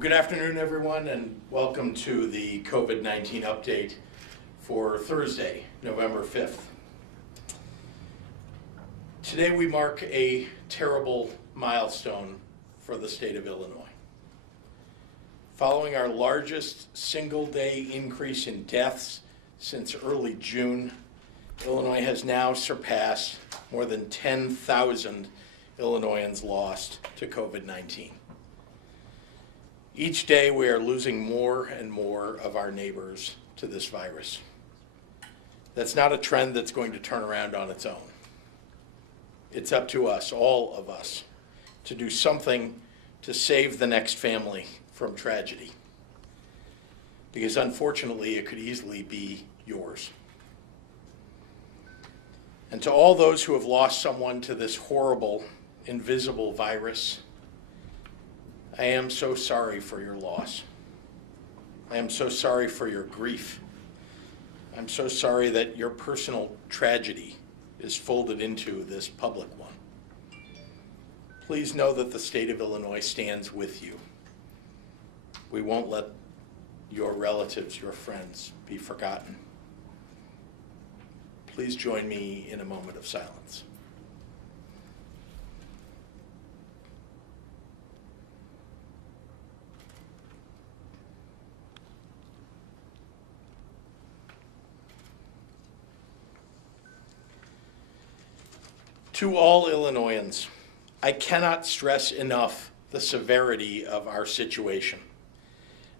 Well, good afternoon, everyone, and welcome to the COVID-19 update for Thursday, November 5th. Today we mark a terrible milestone for the state of Illinois. Following our largest single-day increase in deaths since early June, Illinois has now surpassed more than 10,000 Illinoisans lost to COVID-19. Each day we are losing more and more of our neighbors to this virus. That's not a trend that's going to turn around on its own. It's up to us, all of us, to do something to save the next family from tragedy. Because unfortunately, it could easily be yours. And to all those who have lost someone to this horrible, invisible virus, I am so sorry for your loss. I am so sorry for your grief. I'm so sorry that your personal tragedy is folded into this public one. Please know that the state of Illinois stands with you. We won't let your relatives, your friends, be forgotten. Please join me in a moment of silence. To all Illinoisans, I cannot stress enough the severity of our situation.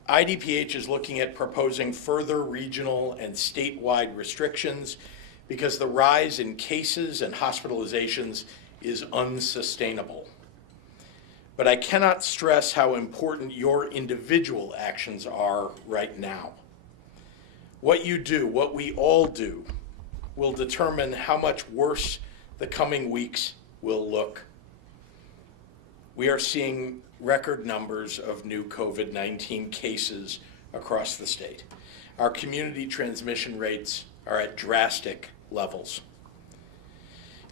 IDPH is looking at proposing further regional and statewide restrictions because the rise in cases and hospitalizations is unsustainable. But I cannot stress how important your individual actions are right now. What you do, what we all do, will determine how much worse the coming weeks will look. We are seeing record numbers of new COVID-19 cases across the state. Our community transmission rates are at drastic levels.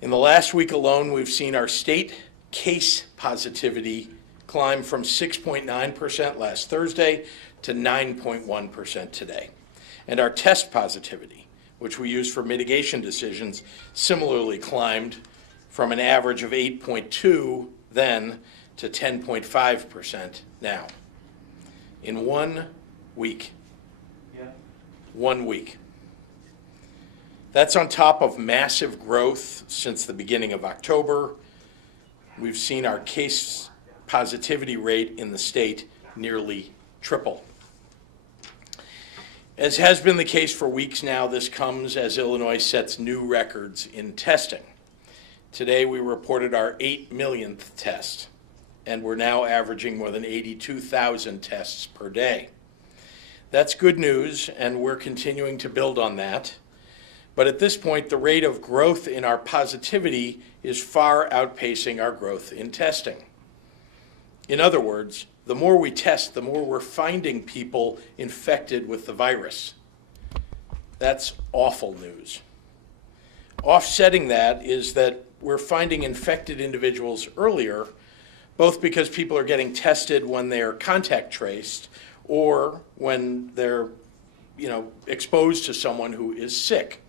In the last week alone, we've seen our state case positivity climb from 6.9% last Thursday to 9.1% today. And our test positivity, which we use for mitigation decisions, similarly climbed from an average of 8.2 then to 10.5% now. In 1 week. Yeah. 1 week. That's on top of massive growth since the beginning of October. We've seen our case positivity rate in the state nearly triple. As has been the case for weeks now, this comes as Illinois sets new records in testing. Today we reported our 8 millionth test, and we're now averaging more than 82,000 tests per day. That's good news, and we're continuing to build on that. But at this point, the rate of growth in our positivity is far outpacing our growth in testing. In other words, the more we test, the more we're finding people infected with the virus. That's awful news. Offsetting that is that we're finding infected individuals earlier, both because people are getting tested when they're contact traced or when they're, exposed to someone who is sick.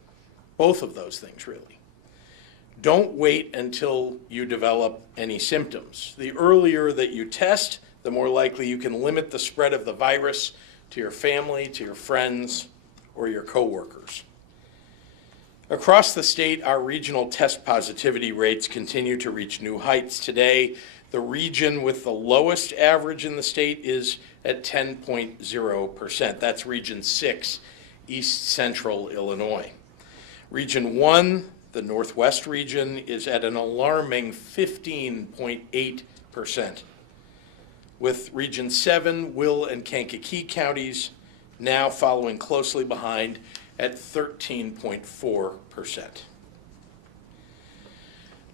Both of those things, really. Don't wait until you develop any symptoms. The earlier that you test, the more likely you can limit the spread of the virus to your family, to your friends, or your coworkers. Across the state, our regional test positivity rates continue to reach new heights. Today, the region with the lowest average in the state is at 10.0%. That's Region 6, East Central Illinois. Region 1, the Northwest region, is at an alarming 15.8%. With Region 7, Will and Kankakee counties now following closely behind at 13.4%.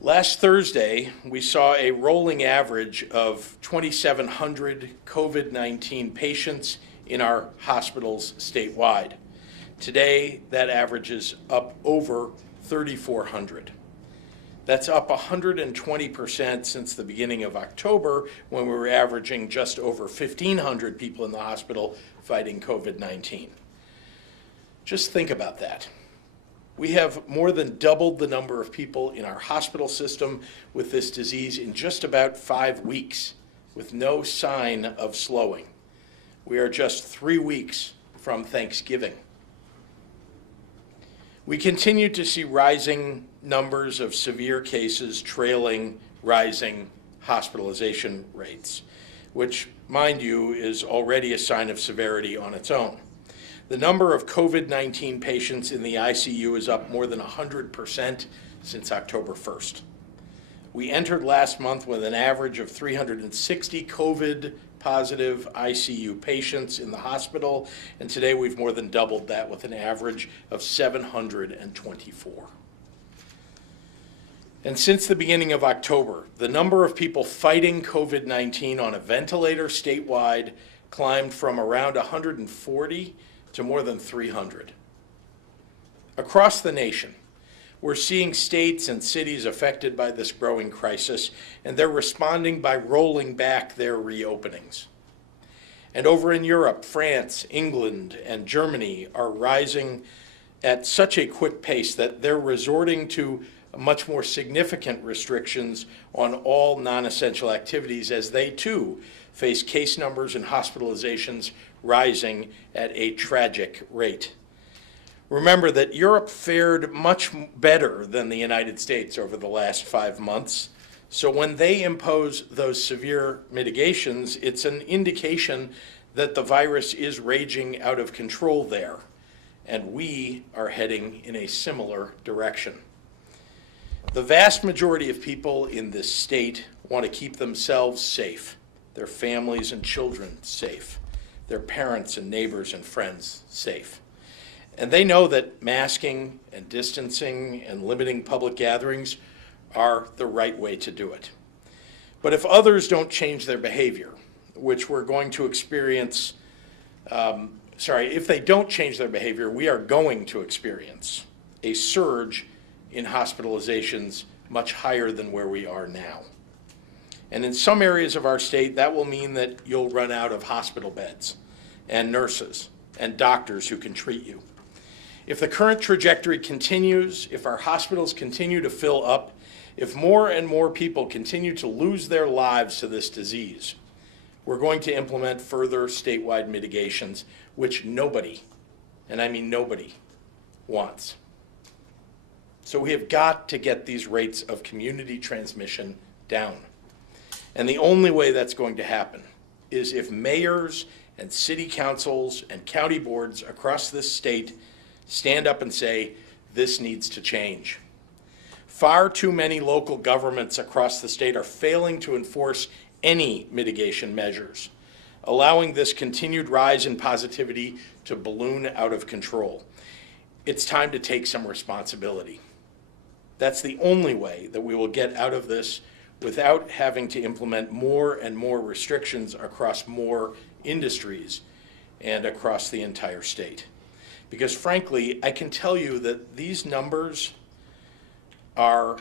Last Thursday, we saw a rolling average of 2,700 COVID-19 patients in our hospitals statewide. Today, that average is up over 3,400. That's up 120% since the beginning of October, when we were averaging just over 1,500 people in the hospital fighting COVID-19. Just think about that. We have more than doubled the number of people in our hospital system with this disease in just about 5 weeks, with no sign of slowing. We are just 3 weeks from Thanksgiving. We continue to see rising numbers of severe cases trailing rising hospitalization rates, which, mind you, is already a sign of severity on its own. The number of COVID-19 patients in the ICU is up more than 100% since October 1st. We entered last month with an average of 360 COVID-positive ICU patients in the hospital, and today we've more than doubled that with an average of 724. And since the beginning of October, the number of people fighting COVID-19 on a ventilator statewide climbed from around 140 to more than 300. Across the nation, we're seeing states and cities affected by this growing crisis, and they're responding by rolling back their reopenings. And over in Europe, France, England, and Germany are rising at such a quick pace that they're resorting to much more significant restrictions on all non-essential activities, as they too face case numbers and hospitalizations rising at a tragic rate. Remember that Europe fared much better than the United States over the last 5 months. So when they impose those severe mitigations, it's an indication that the virus is raging out of control there. And we are heading in a similar direction. The vast majority of people in this state want to keep themselves safe, their families and children safe, their parents and neighbors and friends safe. And they know that masking and distancing and limiting public gatherings are the right way to do it. But if others don't change their behavior, which we're going to experience, if they don't change their behavior, we are going to experience a surge in hospitalizations much higher than where we are now. And in some areas of our state, that will mean that you'll run out of hospital beds and nurses and doctors who can treat you. If the current trajectory continues, if our hospitals continue to fill up, if more and more people continue to lose their lives to this disease, we're going to implement further statewide mitigations, which nobody, and I mean nobody, wants. So we have got to get these rates of community transmission down. And the only way that's going to happen is if mayors and city councils and county boards across this state stand up and say, this needs to change. Far too many local governments across the state are failing to enforce any mitigation measures, allowing this continued rise in positivity to balloon out of control. It's time to take some responsibility. That's the only way that we will get out of this without having to implement more and more restrictions across more industries and across the entire state. Because frankly, I can tell you that these numbers are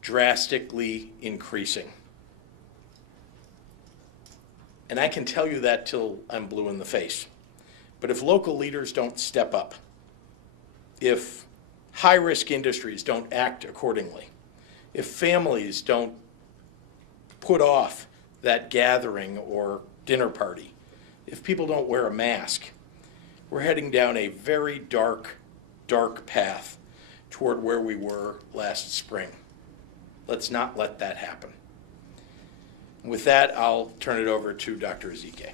drastically increasing. And I can tell you that till I'm blue in the face. But if local leaders don't step up, if high-risk industries don't act accordingly, if families don't put off that gathering or dinner party, if people don't wear a mask, we're heading down a very dark, dark path toward where we were last spring. Let's not let that happen. With that, I'll turn it over to Dr. Ezike.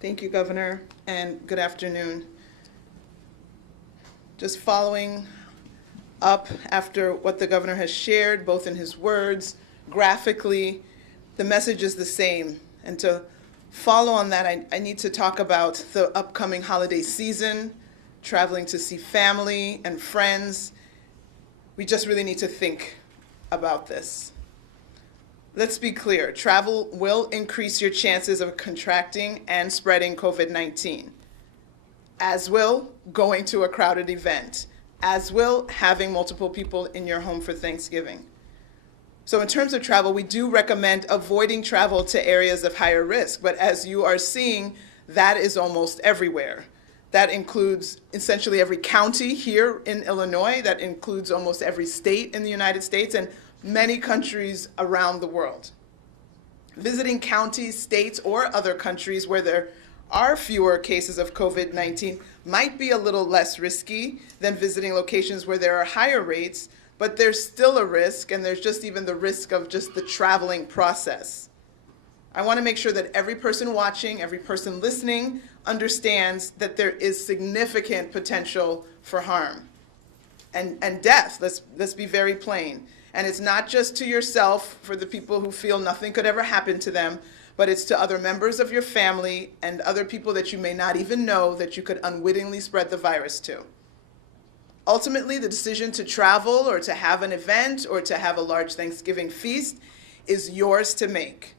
Thank you, Governor, and good afternoon. Just following up after what the Governor has shared, both in his words, graphically, the message is the same. And to follow on that, I need to talk about the upcoming holiday season, traveling to see family and friends. We just really need to think about this. Let's be clear, travel will increase your chances of contracting and spreading COVID-19. as will going to a crowded event, as will having multiple people in your home for Thanksgiving. So in terms of travel, we do recommend avoiding travel to areas of higher risk, but as you are seeing, that is almost everywhere. That includes essentially every county here in Illinois, that includes almost every state in the United States, and many countries around the world. Visiting counties, states, or other countries where there are fewer cases of COVID-19 might be a little less risky than visiting locations where there are higher rates, but there's still a risk, and there's just even the risk of just the traveling process. I want to make sure that every person watching, every person listening understands that there is significant potential for harm and death. Let's be very plain. And it's not just to yourself, for the people who feel nothing could ever happen to them, but it's to other members of your family and other people that you may not even know that you could unwittingly spread the virus to. Ultimately, the decision to travel or to have an event or to have a large Thanksgiving feast is yours to make.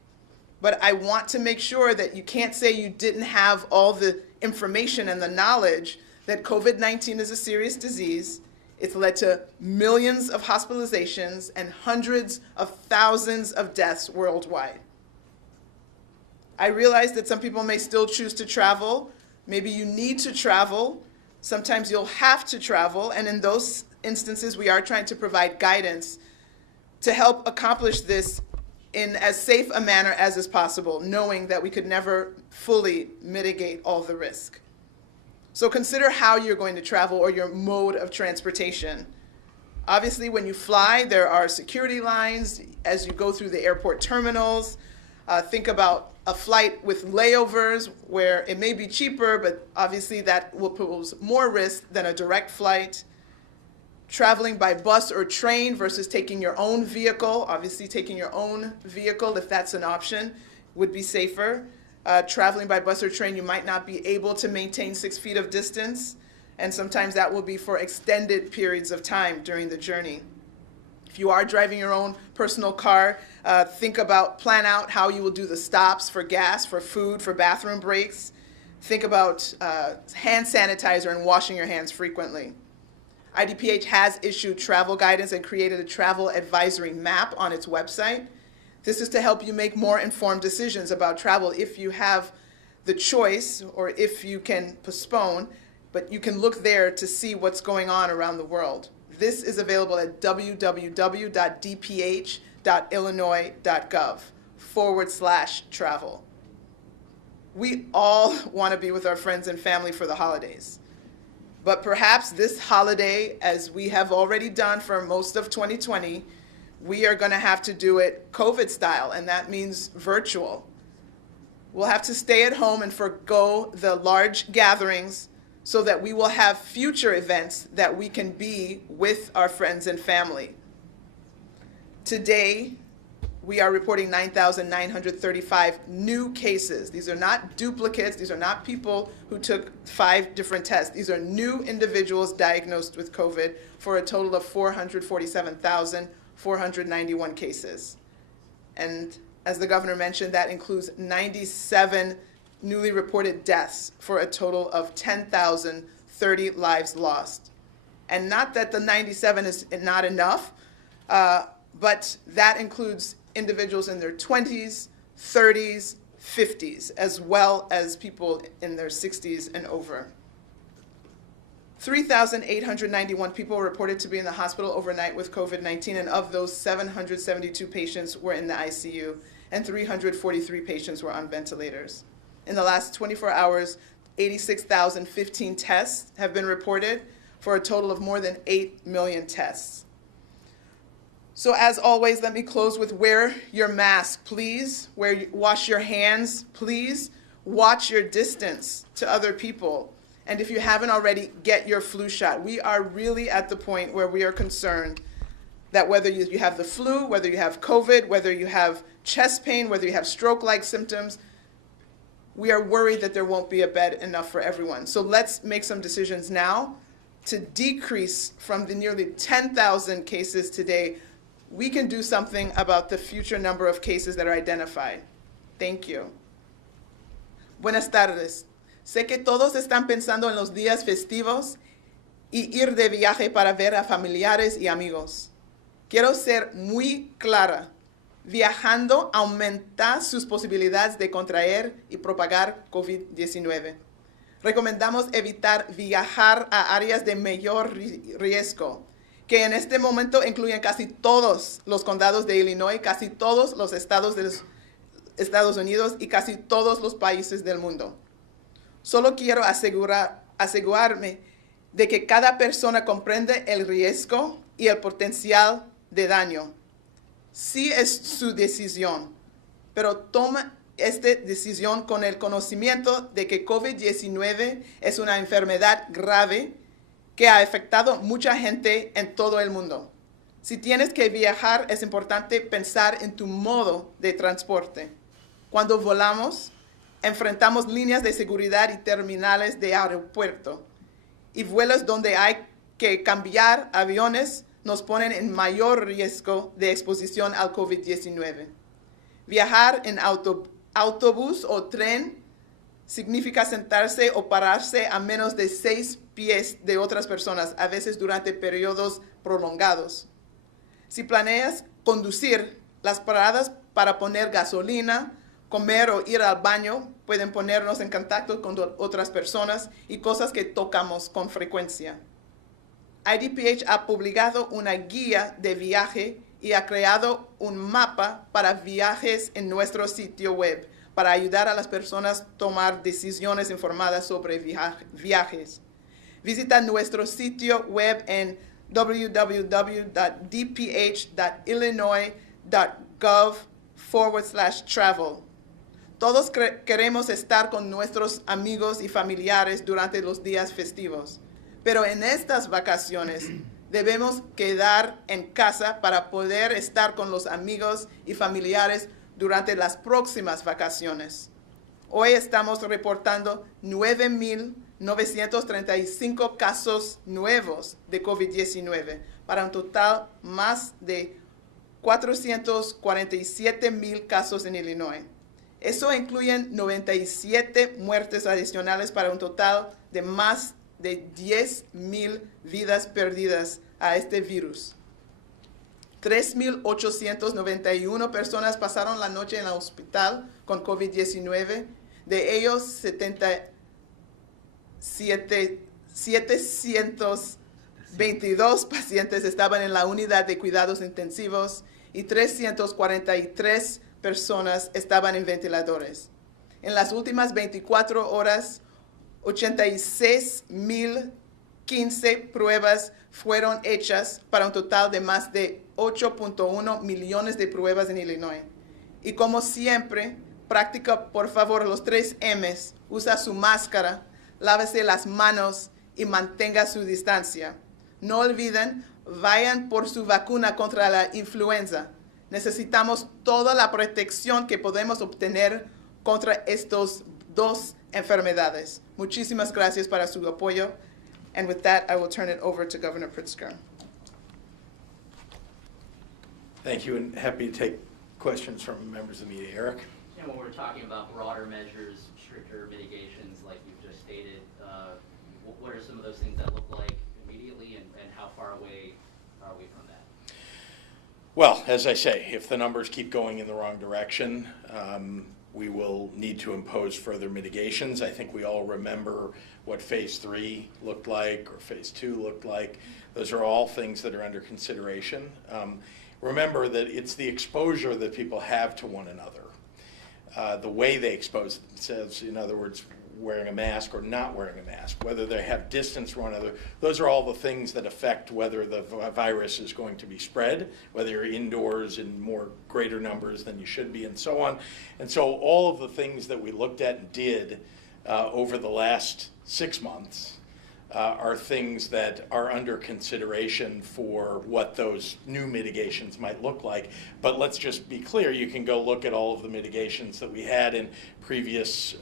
But I want to make sure that you can't say you didn't have all the information and the knowledge that COVID-19 is a serious disease. It's led to millions of hospitalizations and hundreds of thousands of deaths worldwide. I realize that some people may still choose to travel. Maybe you need to travel. Sometimes you'll have to travel, and in those instances, we are trying to provide guidance to help accomplish this in as safe a manner as is possible, knowing that we could never fully mitigate all the risk. So consider how you're going to travel or your mode of transportation. Obviously, when you fly, there are security lines as you go through the airport terminals. Think about a flight with layovers where it may be cheaper, but obviously that will pose more risk than a direct flight. Traveling by bus or train versus taking your own vehicle. Obviously, taking your own vehicle, if that's an option, would be safer. Traveling by bus or train, you might not be able to maintain 6 feet of distance, and sometimes that will be for extended periods of time during the journey. If you are driving your own personal car, plan out how you will do the stops for gas, for food, for bathroom breaks. Think about hand sanitizer and washing your hands frequently. IDPH has issued travel guidance and created a travel advisory map on its website. This is to help you make more informed decisions about travel if you have the choice or if you can postpone, but you can look there to see what's going on around the world. This is available at www.dph.illinois.gov/travel. We all want to be with our friends and family for the holidays. But perhaps this holiday, as we have already done for most of 2020, we are going to have to do it COVID style, and that means virtual. We'll have to stay at home and forgo the large gatherings so that we will have future events that we can be with our friends and family. Today, we are reporting 9,935 new cases. These are not duplicates. These are not people who took 5 different tests. These are new individuals diagnosed with COVID for a total of 447,491 cases. And as the governor mentioned, that includes 97 newly reported deaths for a total of 10,030 lives lost. And not that the 97 is not enough, but that includes individuals in their 20s, 30s, 50s, as well as people in their 60s and over. 3,891 people were reported to be in the hospital overnight with COVID-19, and of those, 772 patients were in the ICU, and 343 patients were on ventilators. In the last 24 hours, 86,015 tests have been reported for a total of more than 8 million tests. So as always, let me close with wear your mask, please. Wash your hands, please. Watch your distance to other people. And if you haven't already, get your flu shot. We are really at the point where we are concerned that whether you have the flu, whether you have COVID, whether you have chest pain, whether you have stroke-like symptoms, we are worried that there won't be a bed enough for everyone. So let's make some decisions now to decrease from the nearly 10,000 cases today. We can do something about the future number of cases that are identified. Thank you. Buenas tardes. Sé que todos están pensando en los días festivos y ir de viaje para ver a familiares y amigos. Quiero ser muy clara. Viajando aumenta sus posibilidades de contraer y propagar COVID-19. Recomendamos evitar viajar a áreas de mayor riesgo, que en este momento incluyen casi todos los condados de Illinois, casi todos los estados de los Estados Unidos y casi todos los países del mundo. Solo quiero asegurarme de que cada persona comprende el riesgo y el potencial de daño. Sí es su decisión, pero toma esta decisión con el conocimiento de que COVID-19 es una enfermedad grave que ha afectado a mucha gente en todo el mundo. Si tienes que viajar, es importante pensar en tu modo de transporte. Cuando volamos, enfrentamos líneas de seguridad y terminales de aeropuerto. Y vuelos donde hay que cambiar aviones nos ponen en mayor riesgo de exposición al COVID-19. Viajar en autobús o tren significa sentarse o pararse a menos de 6 pies de otras personas, a veces durante periodos prolongados. Si planeas conducir, las paradas para poner gasolina, comer o ir al baño pueden ponernos en contacto con otras personas y cosas que tocamos con frecuencia. IDPH ha publicado una guía de viaje y ha creado un mapa para viajes en nuestro sitio web para ayudar a las personas a tomar decisiones informadas sobre viajes. Visita nuestro sitio web en www.dph.illinois.gov/travel. Todos queremos estar con nuestros amigos y familiares durante los días festivos, pero en estas vacaciones debemos quedar en casa para poder estar con los amigos y familiares durante las próximas vacaciones. Hoy estamos reportando 9,935 casos nuevos de COVID-19, para un total más de 447,000 casos en Illinois. Eso incluye 97 muertes adicionales para un total de más de 10,000 vidas perdidas a este virus. 3,891 personas pasaron la noche en el hospital con COVID-19. De ellos, 722 pacientes estaban en la unidad de cuidados intensivos y 343 personas estaban en ventiladores. En las últimas 24 horas, 86,015 pruebas fueron hechas para un total de más de 8.1 millones de pruebas en Illinois. Y como siempre, practica por favor los 3 M's. Usa su máscara, lávese las manos y mantenga su distancia. No olviden, vayan por su vacuna contra la influenza. Necesitamos toda la protección que podemos obtener contra estas 2 enfermedades. Muchísimas gracias para su apoyo. And with that, I will turn it over to Governor Pritzker. Thank you, and happy to take questions from members of the media. Eric? And when we're talking about broader measures, stricter mitigations, like you've just stated, what are some of those things that look like immediately, and how far away are we from that? Well, as I say, if the numbers keep going in the wrong direction, we will need to impose further mitigations. I think we all remember what phase 3 looked like or phase 2 looked like. Those are all things that are under consideration. Remember that it's the exposure that people have to one another, the way they expose themselves, in other words, wearing a mask or not wearing a mask, whether they have distance from one another. Those are all the things that affect whether the virus is going to be spread, whether you're indoors in greater numbers than you should be, and so on. And so all of the things that we looked at and did over the last 6 months are things that are under consideration for what those new mitigations might look like. But let's just be clear, you can go look at all of the mitigations that we had in previous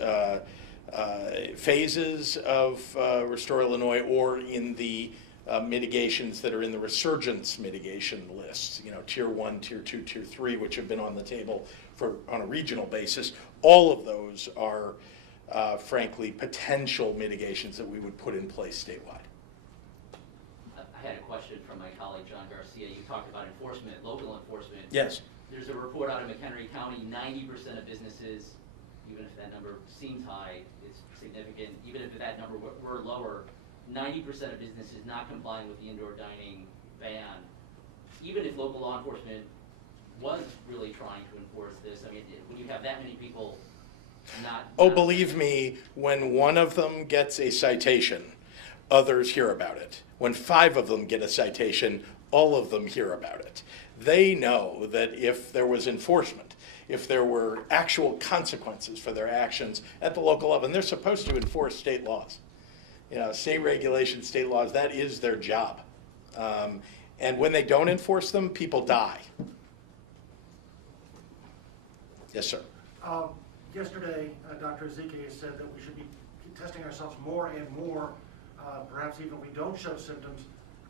phases of Restore Illinois, or in the mitigations that are in the resurgence mitigation list, tier 1, tier 2, tier 3, which have been on the table on a regional basis. All of those are frankly, potential mitigations that we would put in place statewide. I had a question from my colleague, John Garcia. You talked about enforcement, local enforcement. Yes. There's a report out of McHenry County, 90% of businesses, even if that number seems high, it's significant, even if that number were lower, 90% of businesses not complying with the indoor dining ban. Even if local law enforcement was really trying to enforce this, I mean, when you have that many people not Believe me, when one of them gets a citation, others hear about it. When 5 of them get a citation, all of them hear about it. They know that if there was enforcement, if there were actual consequences for their actions at the local level, and they're supposed to enforce state laws. You know, state regulations, state laws, that is their job. And when they don't enforce them, people die. Yes, sir. Yesterday, Dr. Ezike said that we should be testing ourselves more and more, perhaps even if we don't show symptoms.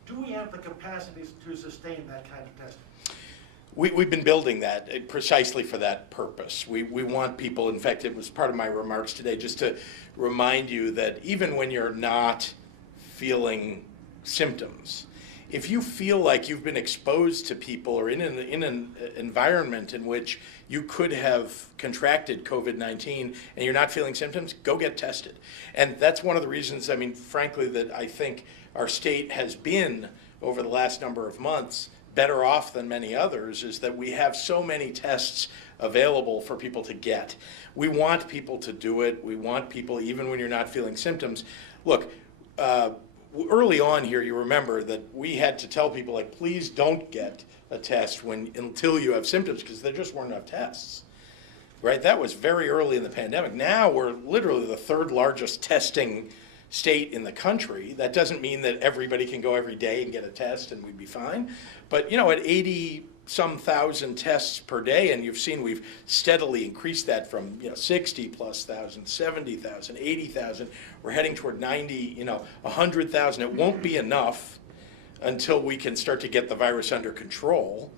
Do we have the capacity to sustain that kind of testing? We've been building that precisely for that purpose. We want people, in fact, it was part of my remarks today, just to remind you that even when you're not feeling symptoms, if you feel like you've been exposed to people or in an environment in which you could have contracted COVID-19 and you're not feeling symptoms, go get tested. And that's one of the reasons, I mean, frankly, that I think our state has been, over the last number of months, better off than many others, is that we have so many tests available for people to get. We want people to do it. We want people, even when you're not feeling symptoms. Look, early on here, you remember that we had to tell people, like, please don't get a test until you have symptoms, because there just weren't enough tests, right? That was very early in the pandemic. Now we're literally the 3rd largest testing state in the country. That doesn't mean that everybody can go every day and get a test and we'd be fine. But, you know, at 80-some thousand tests per day, and you've seen we've steadily increased that from, 60+ thousand, 70,000, 80,000. We're heading toward 90, 100,000. It won't be enough until we can start to get the virus under control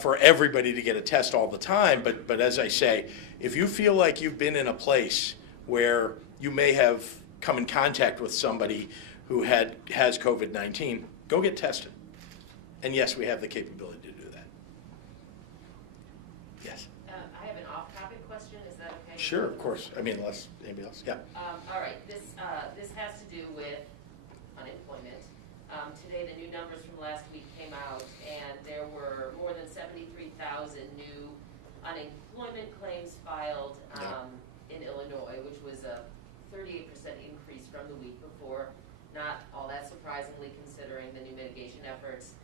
for everybody to get a test all the time. But as I say, if you feel like you've been in a place where you may have come in contact with somebody who has COVID-19, go get tested. And yes, we have the capability to do that. Yes. I have an off-topic question. Is that okay? Sure, of course. I mean, unless anybody else. Yeah. All right. This has to do with unemployment. Today, the new numbers from last week came out, and there were more than 73,000 new unemployment claims filed in Illinois, which was a 38% increase from the week before. Not all that surprisingly, considering the new mitigation efforts.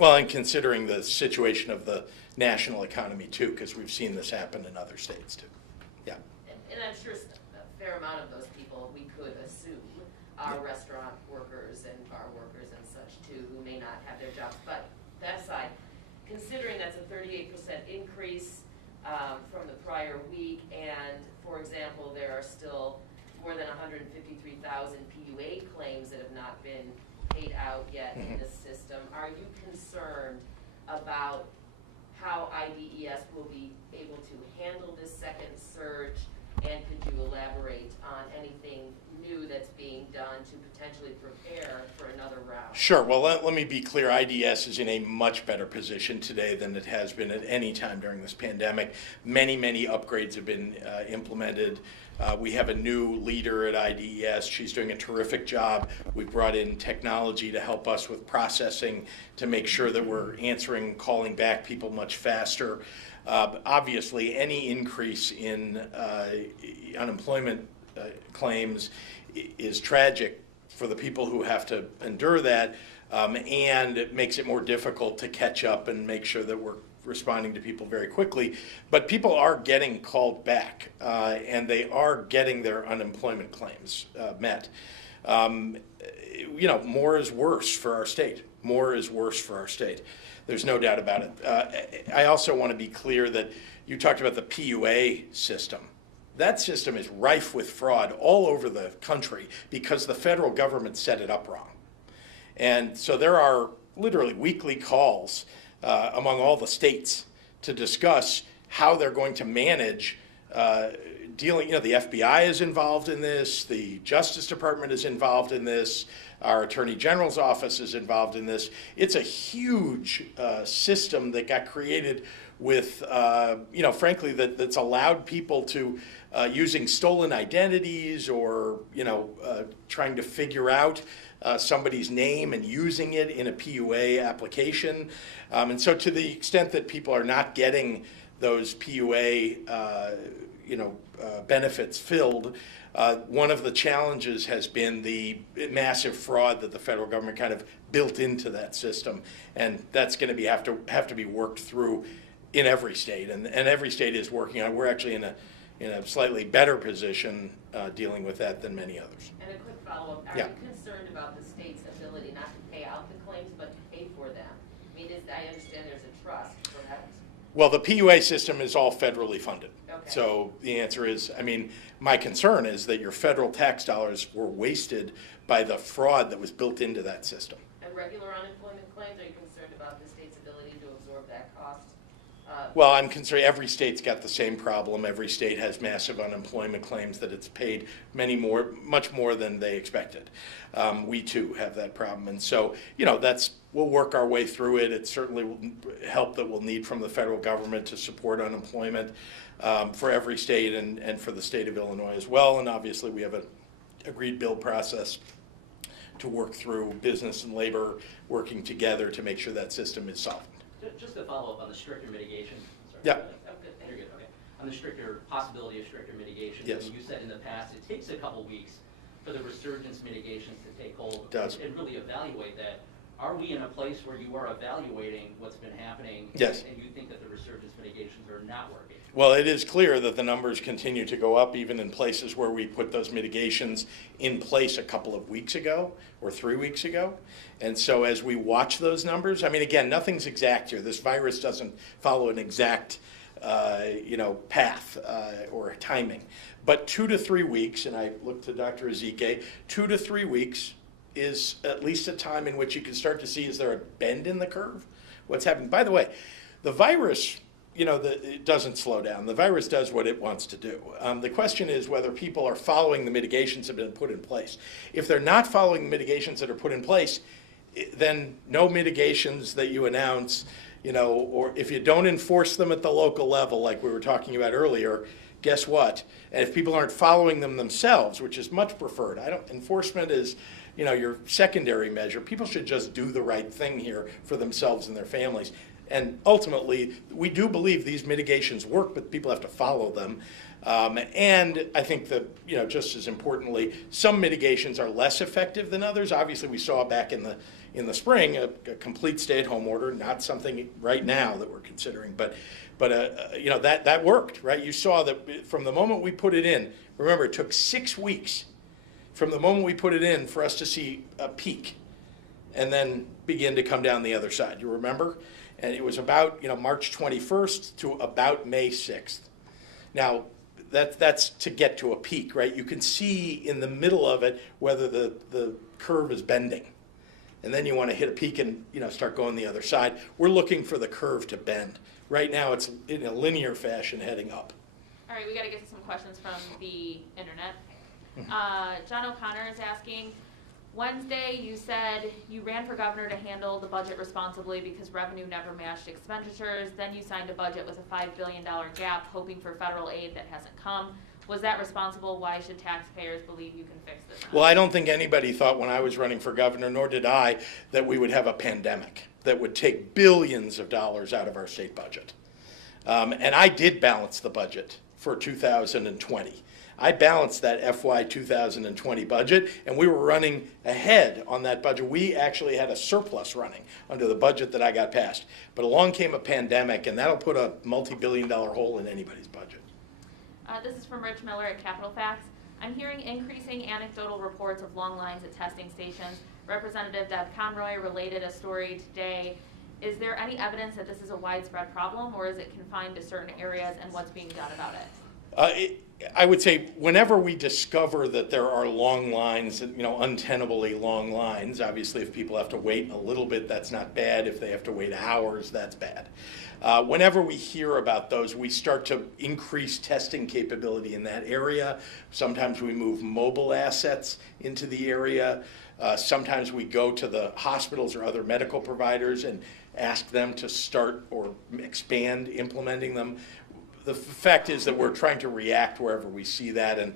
Well, and considering the situation of the national economy, too, because we've seen this happen in other states, too. Yeah. And I'm sure a fair amount of those people, we could assume, are restaurant workers and bar workers and such, too, who may not have their jobs. But that aside, considering that's a 38% increase from the prior week, and, for example, there are still more than 153,000 PUA claims that have not been paid out yet in the system. Are you concerned about how IDES will be able to handle this second surge? And could you elaborate on anything new that's being done to potentially prepare for another round? Sure. Well, let me be clear. IDS is in a much better position today than it has been at any time during this pandemic. Many, many upgrades have been implemented. We have a new leader at IDES. She's doing a terrific job. We've brought in technology to help us with processing to make sure that we're answering, calling back people much faster. Obviously, any increase in unemployment claims is tragic for the people who have to endure that, and it makes it more difficult to catch up and make sure that we're responding to people very quickly. But people are getting called back, and they are getting their unemployment claims met. More is worse for our state. More is worse for our state. There's no doubt about it. I also want to be clear that you talked about the PUA system. That system is rife with fraud all over the country because the federal government set it up wrong. And so there are literally weekly calls among all the states to discuss how they're going to manage dealing, the FBI is involved in this, the Justice Department is involved in this, our Attorney General's office is involved in this. It's a huge system that got created with, frankly, that's allowed people to, using stolen identities or, trying to figure out somebody's name and using it in a PUA application. And so to the extent that people are not getting those PUA, benefits filled, one of the challenges has been the massive fraud that the federal government kind of built into that system. And that's going to have to be worked through in every state. And every state is working on it. We're actually in a slightly better position dealing with that than many others. And a quick follow-up. Are you concerned about the state's ability not to pay out the claims, but to pay for them? I mean, I understand there's a trust, correct? Well, the PUA system is all federally funded. Okay. So the answer is, my concern is that your federal tax dollars were wasted by the fraud that was built into that system. And regular unemployment claims, are you concerned about the state's ability to absorb that cost? Well, I'm concerned every state's got the same problem. Every state has massive unemployment claims that it's paid much more than they expected. We too have that problem. And so, we'll work our way through it. It's certainly help that we'll need from the federal government to support unemployment for every state and for the state of Illinois as well. And obviously we have an agreed bill process to work through business and labor working together to make sure that system is solvent. Just to follow up on the stricter mitigation. Sorry. Yeah. Oh, good. You're good. Okay. On the possibility of stricter mitigation. Yes. You said in the past it takes a couple weeks for the resurgence mitigations to take hold. It does. And really evaluate that. Are we in a place where you are evaluating what's been happening? Yes. And you think that the resurgence mitigations are not working? Well, it is clear that the numbers continue to go up even in places where we put those mitigations in place a couple of weeks ago or 3 weeks ago. And so as we watch those numbers, again, nothing's exact here. This virus doesn't follow an exact path or timing. But 2 to 3 weeks, and I look to Dr. Ezike, 2 to 3 weeks is at least a time in which you can start to see, is there a bend in the curve? What's happening? By the way, the virus, it doesn't slow down. The virus does what it wants to do. The question is whether people are following the mitigations that have been put in place. If they're not following the mitigations that are put in place, then no mitigations that you announce, or if you don't enforce them at the local level like we were talking about earlier, guess what? And if people aren't following them themselves, which is much preferred, enforcement is, your secondary measure. People should just do the right thing here for themselves and their families. And ultimately, we do believe these mitigations work, but people have to follow them. And I think that, just as importantly, some mitigations are less effective than others. Obviously, we saw back in the spring a complete stay-at-home order, not something right now that we're considering, but that worked, right? You saw that from the moment we put it in. Remember, it took 6 weeks from the moment we put it in for us to see a peak, and then begin to come down the other side. You remember? And it was about March 21st to about May 6th. Now, that's to get to a peak, right? You can see in the middle of it whether the curve is bending. And then you want to hit a peak and start going the other side. We're looking for the curve to bend. Right now it's in a linear fashion heading up. All right, we got to get to some questions from the internet. John O'Connor is asking, Wednesday you said you ran for governor to handle the budget responsibly because revenue never matched expenditures. Then you signed a budget with a $5 billion gap, hoping for federal aid that hasn't come. Was that responsible? Why should taxpayers believe you can fix this? Well, I don't think anybody thought when I was running for governor, nor did I, that we would have a pandemic that would take billions of dollars out of our state budget. And I did balance the budget for 2020. I balanced that FY 2020 budget, and we were running ahead on that budget. We actually had a surplus running under the budget that I got passed. But along came a pandemic, and that'll put a multi-billion-dollar hole in anybody's budget. This is from Rich Miller at Capital Facts. I'm hearing increasing anecdotal reports of long lines at testing stations. Representative Deb Conroy related a story today. Is there any evidence that this is a widespread problem, or is it confined to certain areas, and what's being done about it? I would say whenever we discover that there are long lines, untenably long lines, obviously if people have to wait a little bit, that's not bad. If they have to wait hours, that's bad. Whenever we hear about those, we start to increase testing capability in that area. Sometimes we move mobile assets into the area. Sometimes we go to the hospitals or other medical providers and ask them to start or expand implementing them. The fact is that we're trying to react wherever we see that, and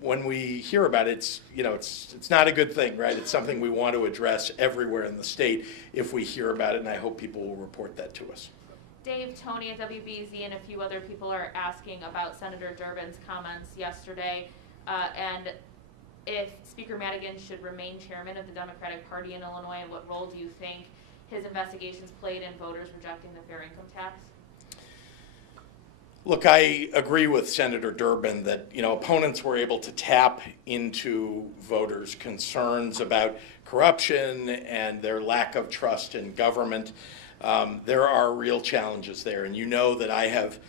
when we hear about it, it's not a good thing, right? It's something we want to address everywhere in the state if we hear about it, and I hope people will report that to us. Dave, Tony at WBZ and a few other people are asking about Senator Durbin's comments yesterday, and if Speaker Madigan should remain chairman of the Democratic Party in Illinois, and what role do you think his investigations played in voters rejecting the fair income tax? Look, I agree with Senator Durbin that opponents were able to tap into voters' concerns about corruption and their lack of trust in government. There are real challenges there, and that I have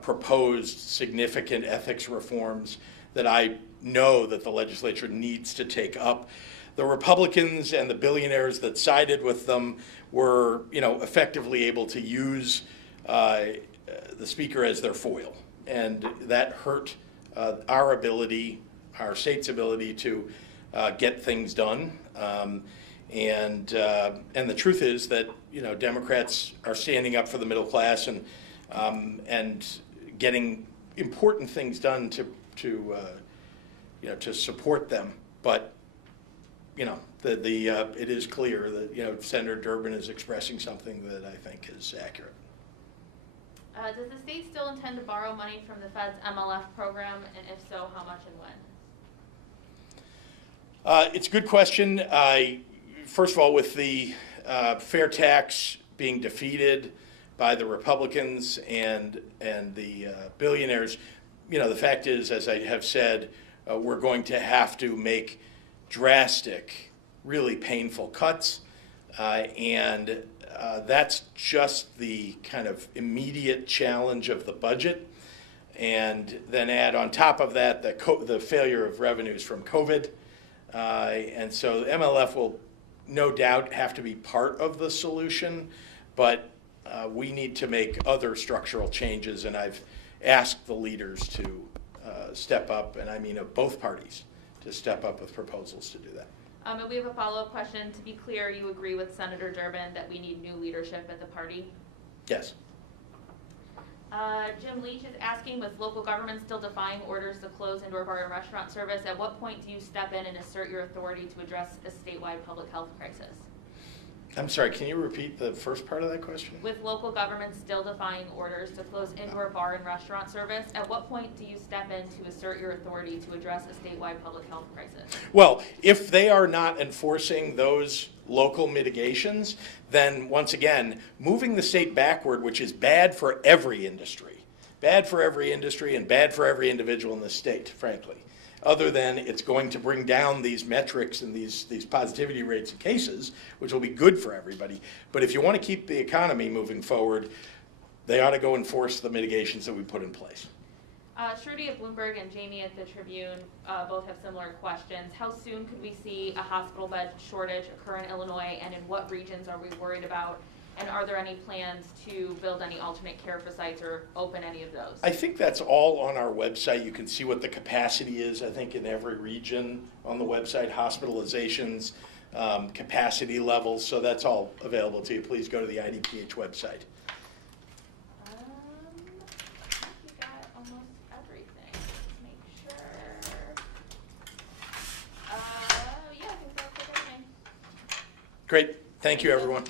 proposed significant ethics reforms that I know that the legislature needs to take up. The Republicans and the billionaires that sided with them were, effectively able to use the speaker as their foil, and that hurt our state's ability to get things done. And the truth is that Democrats are standing up for the middle class and getting important things done to support them. But it is clear that Senator Durbin is expressing something that I think is accurate. Does the state still intend to borrow money from the Fed's MLF program, and if so, how much and when? It's a good question. First of all, with the fair tax being defeated by the Republicans and the billionaires, the fact is, as I have said, we're going to have to make drastic, really painful cuts, and that's just the kind of immediate challenge of the budget. And then add on top of that the failure of revenues from COVID. And so the MLF will no doubt have to be part of the solution, but we need to make other structural changes, and I've asked the leaders to step up, and I mean of both parties, to step up with proposals to do that. And we have a follow-up question. To be clear, you agree with Senator Durbin that we need new leadership at the party? Yes. Jim Leach is asking, with local government still defying orders to close indoor bar and restaurant service, at what point do you step in and assert your authority to address a statewide public health crisis? I'm sorry, can you repeat the first part of that question? With local government still defying orders to close indoor bar and restaurant service, at what point do you step in to assert your authority to address a statewide public health crisis? Well, if they are not enforcing those local mitigations, then once again, moving the state backward, which is bad for every industry and bad for every individual in the state, frankly, other than it's going to bring down these metrics and these positivity rates of cases, which will be good for everybody. But if you want to keep the economy moving forward, they ought to go enforce the mitigations that we put in place. Shruti at Bloomberg and Jamie at the Tribune both have similar questions. How soon could we see a hospital bed shortage occur in Illinois, and in what regions are we worried about? And are there any plans to build any alternate care sites or open any of those? I think that's all on our website. You can see what the capacity is, I think, in every region on the website, hospitalizations, capacity levels. So that's all available to you. Please go to the IDPH website. I think you got almost everything. Make sure. Yeah, I think that's everything. Great. Thank you, everyone.